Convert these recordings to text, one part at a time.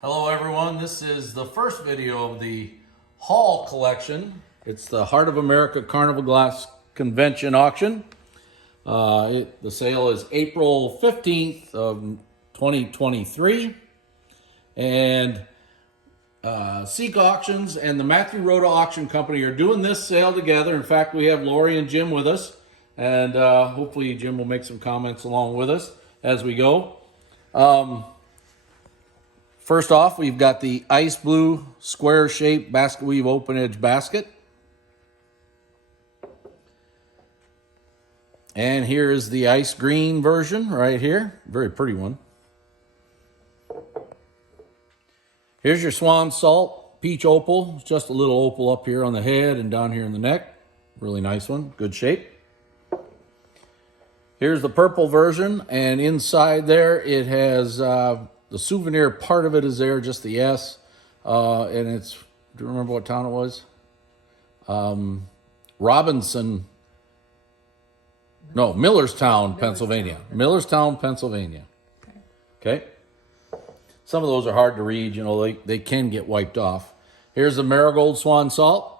Hello everyone, this is the first video of the Hall collection. It's the Heart of America Carnival Glass Convention auction. The sale is April 15th of 2023. And Seek Auctions and the Matthew Rhoda Auction Company are doing this sale together. In fact, we have Lori and Jim with us. And hopefully Jim will make some comments along with us as we go. First off, we've got the ice blue square shaped Basketweave open edge basket. And here is the ice green version right here. Very pretty one. Here's your Swan Salt peach opal. Just a little opal up here on the head and down here in the neck. Really nice one, good shape. Here's the purple version, and inside there it has the souvenir part of it is there, just the S, and it's, do you remember what town it was? Millerstown, Pennsylvania. Millerstown, Pennsylvania. Okay. Some of those are hard to read, you know, they can get wiped off. Here's the Marigold Swan Salt.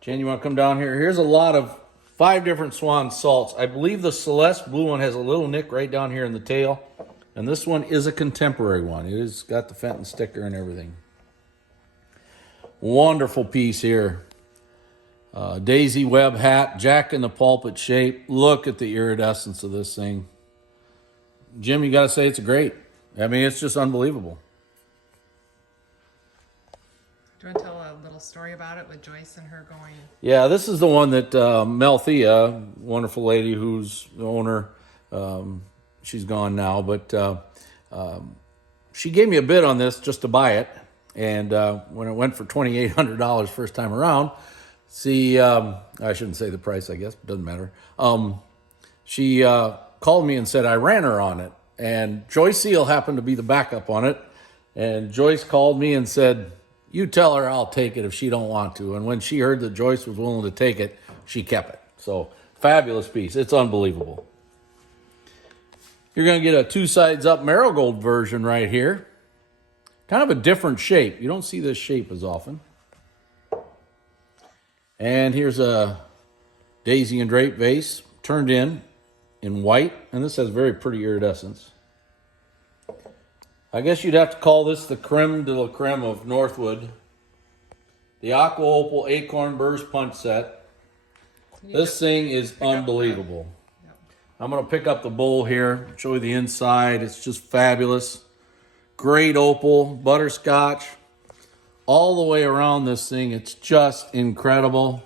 Jen, you want to come down here? Here's a lot of 5 different Swan salts. I believe the Celeste blue one has a little nick right down here in the tail. And this one is a contemporary one. It has got the Fenton sticker and everything. Wonderful piece here. Daisy web hat, jack in the pulpit shape. Look at the iridescence of this thing. Jim, you got to say it's great. I mean, it's just unbelievable. Do you want to tell a little story about it with Joyce and her going? Yeah, this is the one that Melphia, wonderful lady who's the owner, she's gone now, but she gave me a bid on this just to buy it. And when it went for $2,800 first time around, I shouldn't say the price, I guess, but it doesn't matter. She called me and said I ran her on it. And Joyce Seal happened to be the backup on it. And Joyce called me and said, "You tell her I'll take it if she don't want to." And when she heard that Joyce was willing to take it, she kept it. So, fabulous piece. It's unbelievable. You're going to get a 2 sides up Marigold version right here. Kind of a different shape. You don't see this shape as often. And here's a Daisy and Drape vase turned in white. And this has very pretty iridescence. I guess you'd have to call this the creme de la creme of Northwood. The Aqua Opal Acorn Burrs Punch Set. This thing is unbelievable. Yep. I'm going to pick up the bowl here, show you the inside. It's just fabulous. Great opal, butterscotch. All the way around this thing, it's just incredible.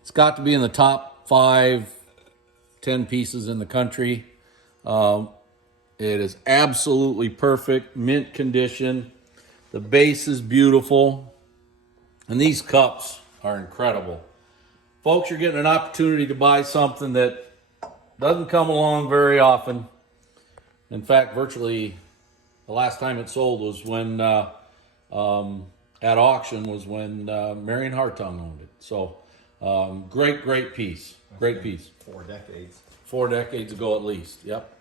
It's got to be in the top 5, 10 pieces in the country. It is absolutely perfect, mint condition. The base is beautiful. And these cups are incredible. Folks, you're getting an opportunity to buy something that doesn't come along very often. In fact, virtually the last time it sold was when, at auction, was when Marion Hartung owned it. So, great piece. Great piece. 4 decades. 4 decades ago at least, yep.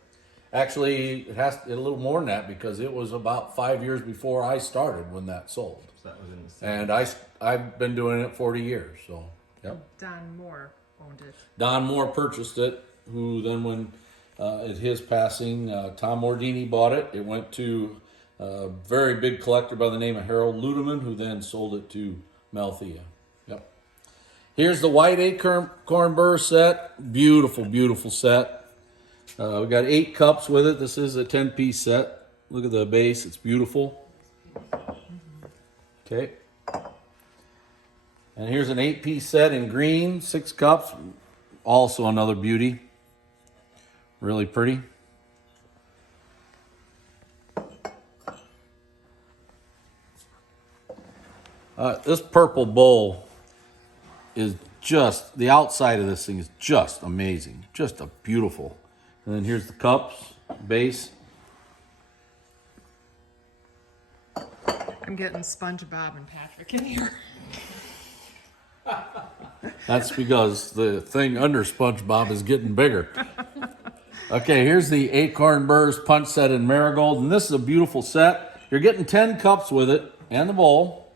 Actually, it has a little more than that because it was about 5 years before I started when that sold. So that was in the And I've been doing it 40 years, so, yep. Don Moore owned it. Don Moore purchased it, who then when, at his passing, Tom Mordini bought it. It went to a very big collector by the name of Harold Ludeman, who then sold it to Melphia. Yep. Here's the white acorn Burr set. Beautiful, beautiful set. We got 8 cups with it. This is a 10-piece set. Look at the base. It's beautiful. Okay. And here's an 8-piece set in green, 6 cups. Also another beauty. Really pretty. This purple bowl is just, the outside of this thing is just amazing. Just a beautiful. And then here's the cups, base. I'm getting SpongeBob and Patrick in here. That's because the thing under SpongeBob is getting bigger. Okay, here's the Acorn Burrs punch set in Marigold, and this is a beautiful set. You're getting 10 cups with it and the bowl.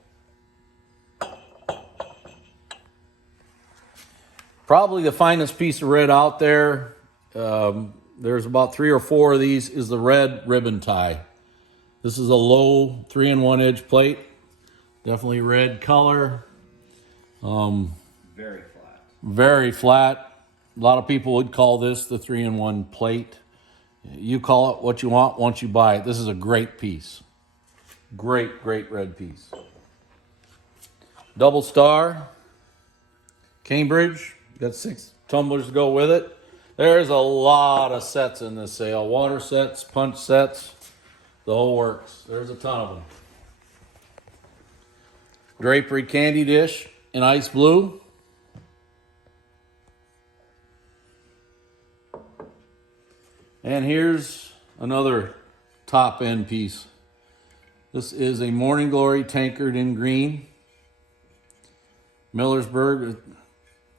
Probably the finest piece of red out there. There's about 3 or 4 of these, is the red ribbon tie. This is a low 3-in-1 edge plate. Definitely red color. Very flat. Very flat. A lot of people would call this the 3-in-1 plate. You call it what you want once you buy it. This is a great piece. Great, great red piece. Double star. Cambridge. Got 6 tumblers to go with it. There's a lot of sets in this sale. Water sets, punch sets, the whole works. There's a ton of them. Drapery candy dish in ice blue. And here's another top end piece. This is a Morning Glory Tankard in green. Millersburg.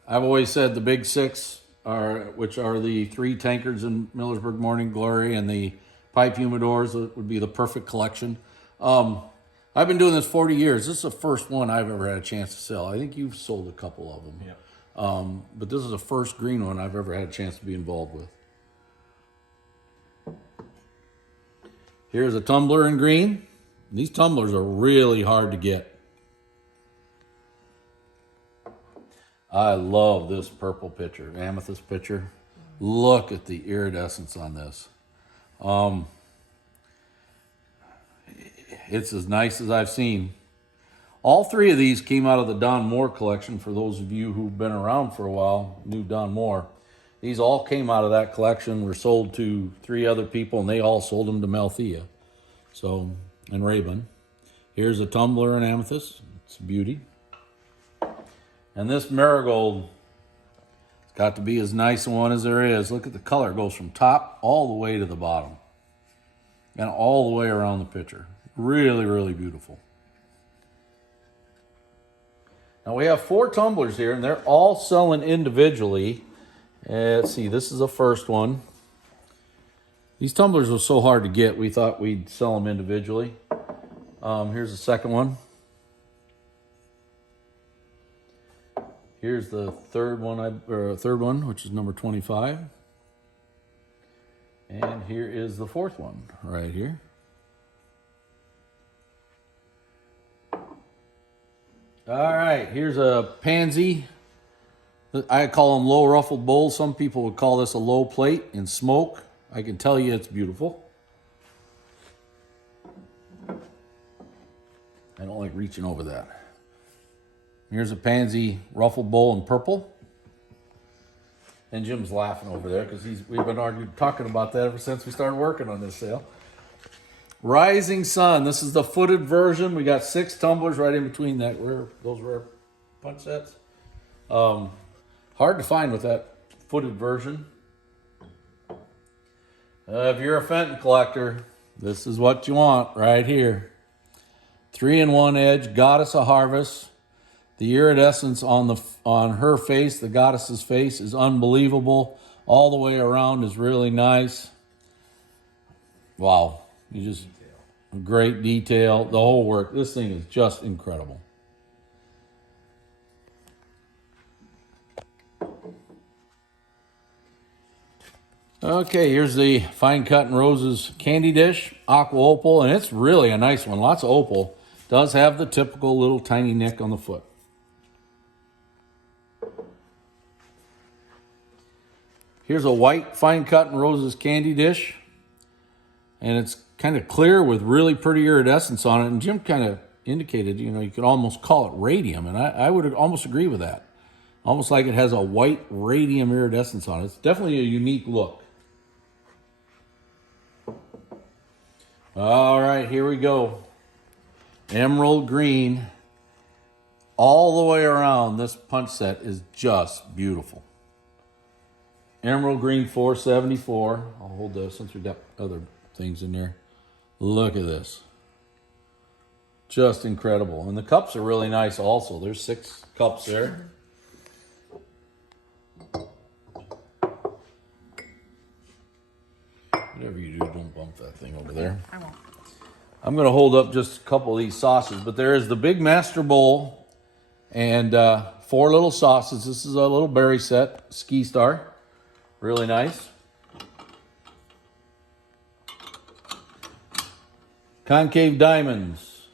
I've always said the big 6 which are the 3 tankards in Millersburg Morning Glory and the pipe humidors would be the perfect collection. I've been doing this 40 years. This is the first one I've ever had a chance to sell. I think you've sold a couple of them. Yeah. But this is the first green one I've ever had a chance to be involved with. Here's a tumbler in green. These tumblers are really hard to get. I love this purple pitcher, amethyst pitcher. Look at the iridescence on this. It's as nice as I've seen. All 3 of these came out of the Don Moore collection. For those of you who've been around for a while, knew Don Moore. These all came out of that collection, were sold to 3 other people, and they all sold them to Melphia. So, and Rabon. Here's a tumbler in amethyst. It's a beauty. And this marigold, it's got to be as nice a one as there is. Look at the color. It goes from top all the way to the bottom. And all the way around the pitcher. Really, really beautiful. Now we have 4 tumblers here, and they're all selling individually. Let's see, this is the first one. These tumblers were so hard to get, we thought we'd sell them individually. Here's the second one. Here's the third one, which is number 25. And here is the 4th one, right here. All right, here's a pansy. I call them low ruffled bowls. Some people would call this a low plate in smoke. I can tell you it's beautiful. I don't like reaching over that. Here's a pansy ruffled bowl in purple. And Jim's laughing over there because we've been talking about that ever since we started working on this sale. Rising Sun. This is the footed version. We got 6 tumblers right in between those rare punch sets. Hard to find with that footed version. If you're a Fenton collector, this is what you want right here. 3-in-1 edge, Goddess of Harvest. The iridescence on her face, the goddess's face, is unbelievable. All the way around is really nice. Wow. Great detail. The whole work. This thing is just incredible. Okay, here's the Fine Cut and Roses candy dish, aqua opal, and it's really a nice one. Lots of opal. Does have the typical little tiny nick on the foot. Here's a white Fine Cut and Roses candy dish, and it's kind of clear with really pretty iridescence on it. And Jim kind of indicated, you could almost call it radium, and I would almost agree with that. Almost like it has a white radium iridescence on it. It's definitely a unique look. All right, here we go. Emerald green. All the way around, this punch set is just beautiful. Emerald green 474. I'll hold this since we've got other things in there. Look at this. Just incredible. And the cups are really nice also. There's 6 cups there. Whatever you do, don't bump that thing over there. I won't. I'm going to hold up just a couple of these sauces, but there is the big master bowl and 4 little sauces. This is a little berry set, Ski Star. Really nice. Concave diamonds.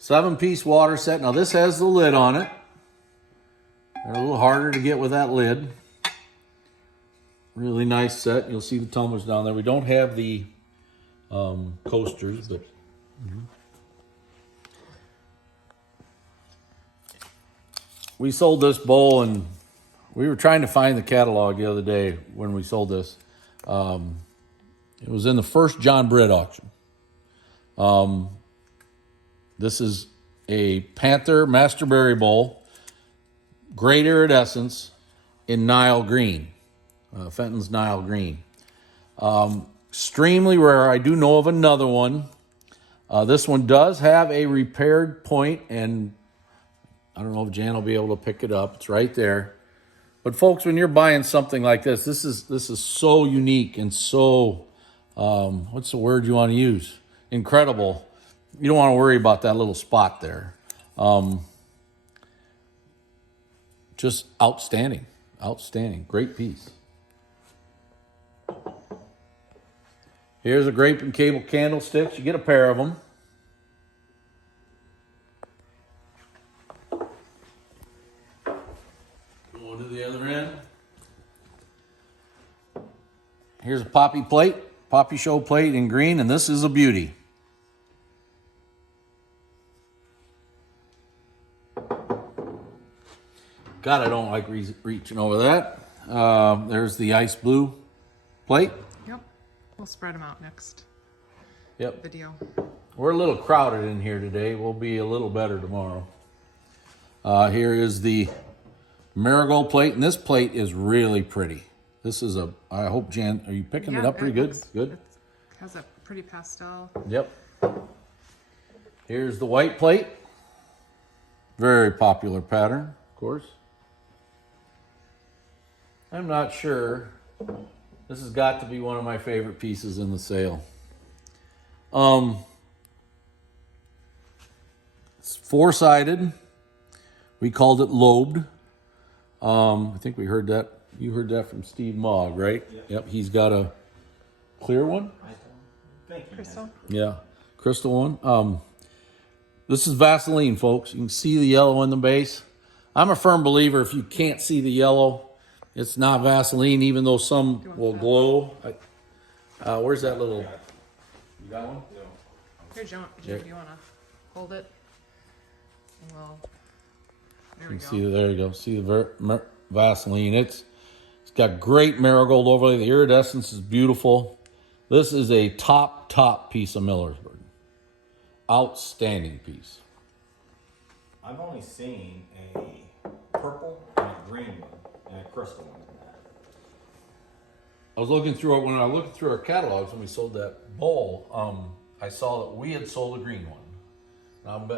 7-piece water set. Now this has the lid on it. They're a little harder to get with that lid. Really nice set. You'll see the tumblers down there. We don't have the coasters, but we sold this bowl, and we were trying to find the catalog the other day when we sold this. It was in the first John Britt auction. This is a Panther Masterberry bowl, great iridescence in Nile green, Fenton's Nile green. Extremely rare. I do know of another one. This one does have a repaired point, and I don't know if Jan will be able to pick it up. It's right there. But folks, when you're buying something like this is so unique and so, what's the word you want to use? Incredible. You don't want to worry about that little spot there. Just outstanding. Outstanding. Great piece. Here's a grape and cable candlesticks. You get a pair of them. Going to the other end. Here's a poppy plate, poppy show plate in green, and this is a beauty. God, I don't like reaching over that. There's the ice blue plate. Yep. We'll spread them out next Yep. video. We're a little crowded in here today. We'll be a little better tomorrow. Here is the Marigold plate, and this plate is really pretty. This is a, I hope, Jan, are you picking it up pretty good? Good? It has a pretty pastel. Yep. Here's the white plate. Very popular pattern, of course. I'm not sure. This has got to be one of my favorite pieces in the sale. It's 4-sided. We called it lobed. I think we heard that. You heard that from Steve Mogg, right? Yep. He's got a clear one. Crystal? Yeah, crystal one. This is Vaseline, folks. You can see the yellow in the base. I'm a firm believer if you can't see the yellow, it's not Vaseline, even though some will glow. Where's that little? You got one? No. Here, Jim, do you want to hold it? Well, there we go. See, there you go. See the Vaseline. It's got great marigold overlay. The iridescence is beautiful. This is a top piece of Millersburg. Outstanding piece. I've only seen a purple and a green one and a crystal one in that. I was looking through it when I looked through our catalogs when we sold that bowl. I saw that we had sold a green one. I'm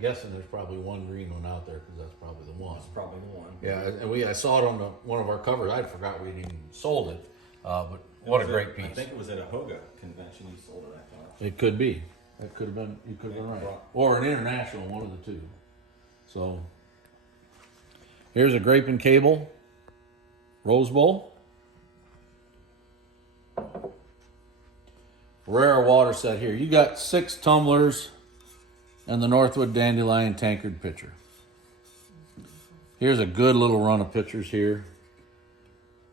guessing there's probably one green one out there because that's probably the one. That's probably the one. Yeah, and I saw it on one of our covers. I forgot we'd even sold it, but what a great piece. I think it was at a HOACGA convention you sold it, I thought. It could be. It could have been. You could have been right, or an international, one of the two. So here's a grape and cable rose bowl. Rare water set here. You got 6 tumblers and the Northwood Dandelion Tankard pitcher. Here's a good little run of pitchers here.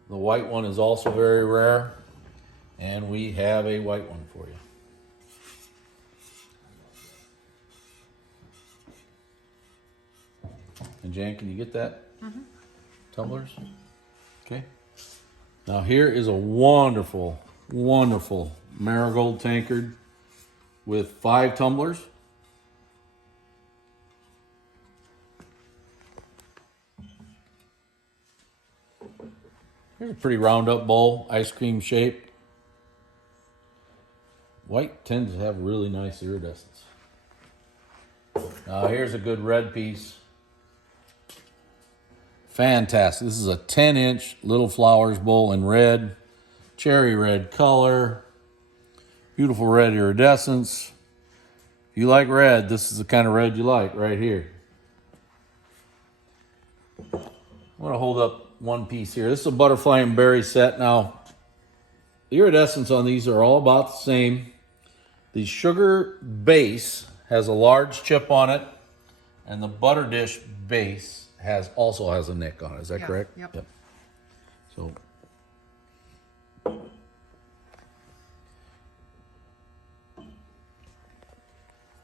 The white one is also very rare, and we have a white one for you. And Jan, can you get that? Tumblers? Okay. Now here is a wonderful, wonderful Marigold Tankard with 5 tumblers. Here's a pretty round up bowl, ice cream shaped. White tends to have really nice iridescence. Now here's a good red piece. Fantastic. This is a 10-inch Little Flowers bowl in red. cherry red color, beautiful red iridescence. If you like red, this is the kind of red you like right here. I'm going to hold up one piece here. This is a butterfly and berry set. Now, the iridescence on these are all about the same. The sugar base has a large chip on it, and the butter dish base also has a nick on it. Is that correct? Yep. So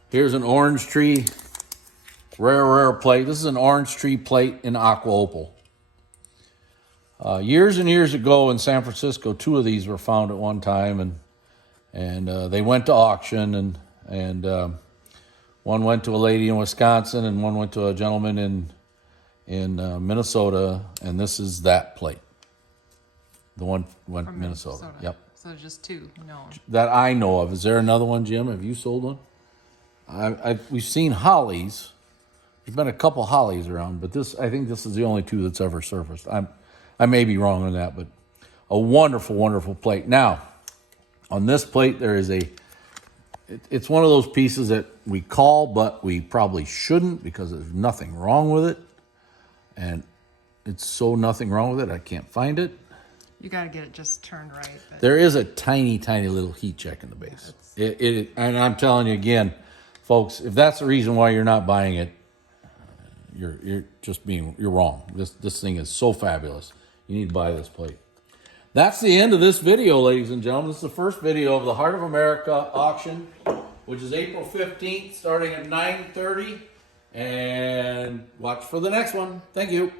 here's an orange tree, rare plate. This is an orange tree plate in aqua opal. Years and years ago in San Francisco, 2 of these were found at one time, and they went to auction, and one went to a lady in Wisconsin, and one went to a gentleman in Minnesota, and this is that plate. The one went to From Minnesota. Yep. So just 2 known. That I know of. Is there another one, Jim? Have you sold one? We've seen hollies. There's been a couple hollies around, but I think this is the only 2 that's ever surfaced. I may be wrong on that, but a wonderful, wonderful plate. Now, on this plate, there is it's one of those pieces that we call, but we probably shouldn't because there's nothing wrong with it. And it's so nothing wrong with it, I can't find it. You got to get it just turned right. But There is a tiny, tiny little heat check in the base. And I'm telling you again, folks, if that's the reason why you're not buying it, you're wrong. This thing is so fabulous. You need to buy this plate. That's the end of this video, ladies and gentlemen. This is the first video of the Heart of America auction, which is April 15th, starting at 9:30. And watch for the next one. Thank you.